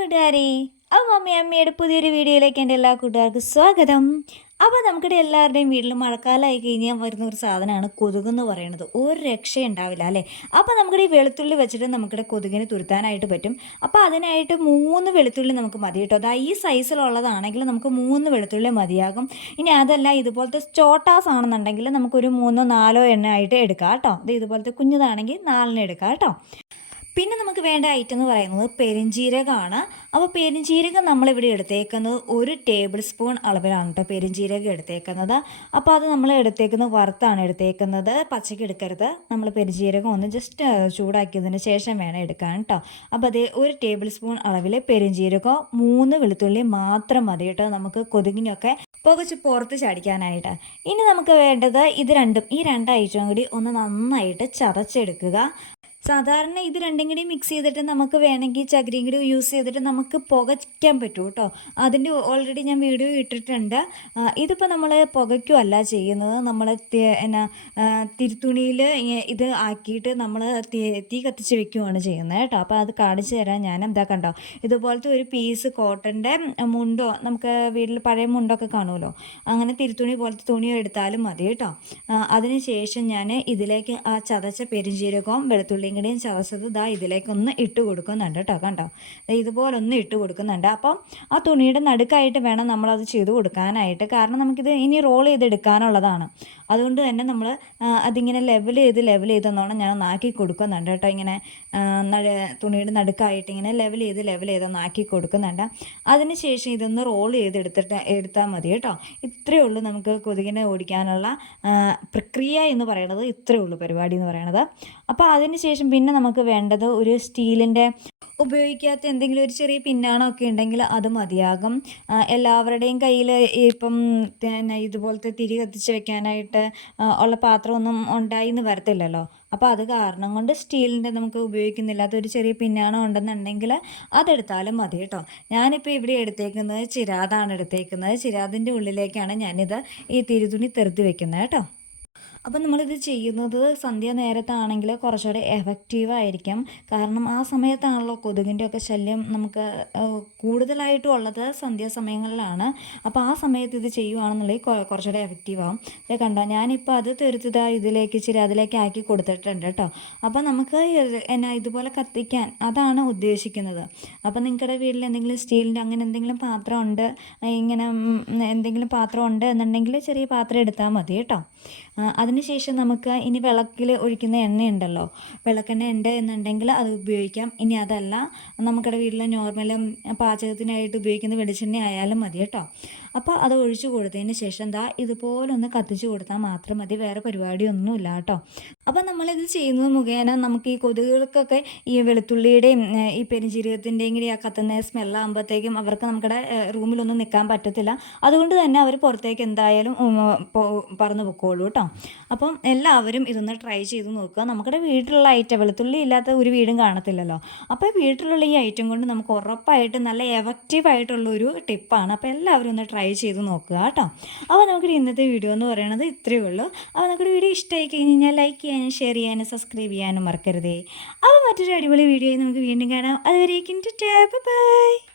കൂട്ടുകാരെ അപ്പോൾ മമ്മി അമ്മയുടെ പുതിയൊരു വീഡിയോയിലേക്ക് എന്റെ എല്ലാ കൂട്ടുകാർക്കും സ്വാഗതം. അപ്പോൾ നമുക്കിടെ എല്ലാവരുടെയും വീട്ടിൽ മഴക്കാലമായി കഴിഞ്ഞാൽ വരുന്ന ഒരു സാധനമാണ് കൊതുക് എന്ന് പറയുന്നത്. ഒരു രക്ഷ ഉണ്ടാവില്ല അല്ലേ? അപ്പോൾ നമുക്കിടെ ഈ വെളുത്തുള്ളി വെച്ചിട്ട് നമുക്കിടെ കൊതുകിനെ തുരുത്താനായിട്ട് പറ്റും. അപ്പോൾ അതിനായിട്ട് മൂന്ന് വെളുത്തുള്ളി നമുക്ക് മതി കേട്ടോ. അതാ ഈ സൈസിലുള്ളതാണെങ്കിൽ നമുക്ക് മൂന്ന് വെളുത്തുള്ളി മതിയാകും. ഇനി അതല്ല ഇതുപോലത്തെ ചോട്ടാസ് ആണെന്നുണ്ടെങ്കിൽ നമുക്കൊരു മൂന്നോ നാലോ എണ്ണ ആയിട്ട് എടുക്കാം കേട്ടോ. ഇത് ഇതുപോലത്തെ കുഞ്ഞതാണെങ്കിൽ നാലെണ്ണം എടുക്കാം കേട്ടോ. പിന്നെ നമുക്ക് വേണ്ട ഐറ്റം എന്ന് പറയുന്നത് പെരുംജീരകമാണ് അപ്പോൾ പെരുംജീരകം നമ്മളിവിടെ എടുത്തേക്കുന്നത് ഒരു ടേബിൾ സ്പൂൺ അളവിലാണ് കേട്ടോ പെരുംജീരകം എടുത്തേക്കുന്നത്. അപ്പോൾ അത് നമ്മൾ എടുത്തേക്കുന്നത് വറുത്താണ് എടുത്തേക്കുന്നത്. പച്ചയ്ക്ക് എടുക്കരുത്. നമ്മൾ പെരുംജീരകം ഒന്ന് ജസ്റ്റ് ചൂടാക്കിയതിന് ശേഷം വേണം എടുക്കാൻ കേട്ടോ അപ്പോൾ അതേ ഒരു ടേബിൾ സ്പൂൺ അളവിൽ പെരുംജീരകം മൂന്ന് വെളുത്തുള്ളി മാത്രം മതി കേട്ടോ നമുക്ക് കൊതുകിനൊക്കെ പുകച്ച് പുറത്ത് ചാടിക്കാനായിട്ട്. ഇനി നമുക്ക് വേണ്ടത് ഇത് രണ്ടും ഈ രണ്ട് ഐറ്റവും കൂടി ഒന്ന് നന്നായിട്ട് ചതച്ചെടുക്കുക. സാധാരണ ഇത് രണ്ടും കൂടി മിക്സ് ചെയ്തിട്ട് നമുക്ക് വേണമെങ്കിൽ ചകിരിയും കൂടി യൂസ് ചെയ്തിട്ട് നമുക്ക് പുകയ്ക്കാൻ പറ്റും കേട്ടോ. അതിന്റെ ഓൾറെഡി ഞാൻ വീഡിയോ ഇട്ടിട്ടുണ്ട്. ഇതിപ്പോൾ നമ്മൾ പുകയ്ക്കുമല്ല ചെയ്യുന്നത്. നമ്മൾ എന്നാ തിരുത്തുണിയിൽ ഇത് ആക്കിയിട്ട് നമ്മൾ തീ കത്തിച്ച് വെക്കുകയാണ് ചെയ്യുന്നത് കേട്ടോ. അപ്പോൾ അത് കാണിച്ചു തരാൻ ഞാൻ എന്താ കണ്ടോ. ഇതുപോലത്തെ ഒരു പീസ് കോട്ടന്റെ മുണ്ടോ നമുക്ക് വീട്ടിൽ പഴയ മുണ്ടൊക്കെ കാണുമല്ലോ. അങ്ങനെ തിരുത്തുണി പോലത്തെ തുണിയോ എടുത്താലും മതി കേട്ടോ. അതിന് ശേഷം ഞാൻ ഇതിലേക്ക് ആ ചതച്ച പെരുംജീരകവും വെളുത്തുള്ളി കൂടിയും ചതച്ചത് ഇതാ ഇതിലേക്കൊന്ന് ഇട്ട് കൊടുക്കുന്നുണ്ട് കേട്ടോ കണ്ടോ? ഇതുപോലെ ഒന്ന് ഇട്ട് കൊടുക്കുന്നുണ്ട്. അപ്പം ആ തുണിയുടെ നടുക്കായിട്ട് വേണം നമ്മളത് ചെയ്ത് കൊടുക്കാനായിട്ട്. കാരണം നമുക്കിത് ഇനി റോൾ ചെയ്തെടുക്കാനുള്ളതാണ്. അതുകൊണ്ട് തന്നെ നമ്മൾ അതിങ്ങനെ ലെവൽ ചെയ്ത് ലെവൽ ചെയ്തെന്നോണം ഞാൻ ഒന്നാക്കി കൊടുക്കുന്നുണ്ട് കേട്ടോ ഇങ്ങനെ തുണിയുടെ നടുക്കായിട്ട് ഇങ്ങനെ ലെവൽ ചെയ്ത് ലെവൽ ചെയ്തൊന്ന് ആക്കി കൊടുക്കുന്നുണ്ട്. അതിന് ശേഷം ഇതൊന്ന് റോൾ ചെയ്ത് എടുത്തിട്ട് എടുത്താൽ മതി കേട്ടോ. ഇത്രയേ ഉള്ളൂ നമുക്ക് കൊതുകിനെ ഓടിക്കാനുള്ള പ്രക്രിയ എന്ന് പറയുന്നത് ഇത്രയേ ഉള്ളൂ പരിപാടി എന്ന് പറയുന്നത്. അപ്പോൾ അതിന് ശേഷം പിന്നെ നമുക്ക് വേണ്ടത് ഒരു സ്റ്റീലിന്റെ ഉപയോഗിക്കാത്ത എന്തെങ്കിലും ഒരു ചെറിയ പിന്നാണമൊക്കെ ഉണ്ടെങ്കിൽ അത് മതിയാകും. എല്ലാവരുടെയും കയ്യിൽ ഇപ്പം പിന്നെ ഇതുപോലത്തെ തിരി കത്തിച്ച് വെക്കാനായിട്ട് ഉള്ള പാത്രമൊന്നും ഉണ്ടായി എന്ന് വരത്തില്ലല്ലോ. അപ്പോൾ അത് കാരണം കൊണ്ട് സ്റ്റീലിന്റെ നമുക്ക് ഉപയോഗിക്കുന്നില്ലാത്ത ഒരു ചെറിയ പിന്നാണോ ഉണ്ടെന്നുണ്ടെങ്കിൽ അതെടുത്താലും മതി കേട്ടോ. ഞാനിപ്പോൾ ഇവിടെ എടുത്തേക്കുന്നത് ചിരാതാണ് എടുത്തേക്കുന്നത്. ചിരാതിന്റെ ഉള്ളിലേക്കാണ് ഞാനിത് ഈ തിരുതുണി തെറുതി വെക്കുന്നത് കേട്ടോ. അപ്പം നമ്മളിത് ചെയ്യുന്നത് സന്ധ്യ നേരത്താണെങ്കിൽ കുറച്ചുകൂടെ എഫക്റ്റീവ് ആയിരിക്കും. കാരണം ആ സമയത്താണല്ലോ കൊതുകിന്റെ ഒക്കെ ശല്യം നമുക്ക് കൂടുതലായിട്ടും ഉള്ളത് സന്ധ്യാസമയങ്ങളിലാണ് അപ്പോൾ ആ സമയത്ത് ഇത് ചെയ്യുവാണെന്നുണ്ടെങ്കിൽ കുറച്ചുകൂടെ എഫക്റ്റീവ് ആവും. ഇത് കണ്ടോ? ഞാനിപ്പോൾ അത് തീർത്തിതാ ഇതിലേക്ക് ഇച്ചിരി അതിലേക്ക് ആക്കി കൊടുത്തിട്ടുണ്ട് കേട്ടോ. അപ്പോൾ നമുക്ക് എന്നാ ഇതുപോലെ കത്തിക്കാൻ അതാണ് ഉദ്ദേശിക്കുന്നത്. അപ്പോൾ നിങ്ങളുടെ വീട്ടിൽ എന്തെങ്കിലും സ്റ്റീലിന്റെ അങ്ങനെ എന്തെങ്കിലും പാത്രം ഉണ്ട് ഇങ്ങനെ എന്തെങ്കിലും പാത്രം ഉണ്ട് എന്നുണ്ടെങ്കിൽ ചെറിയ പാത്രം എടുത്താൽ മതി കേട്ടോ. അതിനുശേഷം നമുക്ക് ഇനി വിളക്കിൽ ഒഴിക്കുന്ന എണ്ണയുണ്ടല്ലോ. വിളക്കെണ്ണ ഉണ്ട് എന്നുണ്ടെങ്കിൽ അത് ഉപയോഗിക്കാം. ഇനി അതല്ല നമുക്കിടെ വീട്ടിലെ നോർമലും പാചകത്തിനായിട്ട് ഉപയോഗിക്കുന്ന വെളിച്ചെണ്ണ ആയാലും മതി കേട്ടോ. അപ്പോൾ അത് ഒഴിച്ചു കൊടുത്തതിന് ശേഷം ദാ ഇതുപോലെ ഒന്ന് കത്തിച്ച് കൊടുത്താൽ മാത്രം മതി വേറെ പരിപാടിയൊന്നുമില്ല കേട്ടോ. അപ്പോൾ നമ്മളിത് ചെയ്യുന്നത് മുഖേന നമുക്ക് ഈ കൊതുകുകൾക്കൊക്കെ ഈ വെളുത്തുള്ളിയുടെയും ഈ പെരിഞ്ചീരകത്തിന്റെയും കൂടി ആ കത്തുന്ന സ്മെല്ലാകുമ്പോഴത്തേക്കും അവർക്ക് നമ്മുടെ റൂമിലൊന്നും നിൽക്കാൻ പറ്റത്തില്ല. അതുകൊണ്ട് തന്നെ അവർ പുറത്തേക്ക് എന്തായാലും പറന്ന് പൊക്കോളൂ കേട്ടോ. അപ്പം എല്ലാവരും ഇതൊന്ന് ട്രൈ ചെയ്ത് നോക്കുക. നമ്മുടെ വീട്ടിലുള്ള ഐറ്റം വെളുത്തുള്ളി ഇല്ലാത്ത ഒരു വീടും കാണത്തില്ലല്ലോ. അപ്പോൾ വീട്ടിലുള്ള ഈ ഐറ്റം കൊണ്ട് നമുക്ക് ഉറപ്പായിട്ട് നല്ല എഫക്റ്റീവ് ആയിട്ടുള്ള ഒരു ടിപ്പാണ് അപ്പോൾ എല്ലാവരും ഒന്ന് ട്രൈ ചെയ്ത് നോക്കുക കേട്ടോ. അപ്പോൾ നമുക്കൊരു ഇന്നത്തെ വീഡിയോ എന്ന് പറയുന്നത് ഇത്രയേ ഉള്ളൂ. അപ്പോൾ നമുക്ക് വീഡിയോ ഇഷ്ടമായി കഴിഞ്ഞാൽ ലൈക്ക് ചെയ്യാനും ഷെയർ ചെയ്യാനും സബ്സ്ക്രൈബ് ചെയ്യാനും മറക്കരുതേ. അപ്പോൾ മറ്റൊരു അടിപൊളി വീഡിയോയിൽ നമുക്ക് വീണ്ടും കാണാം. അതുവരേക്കും ബൈ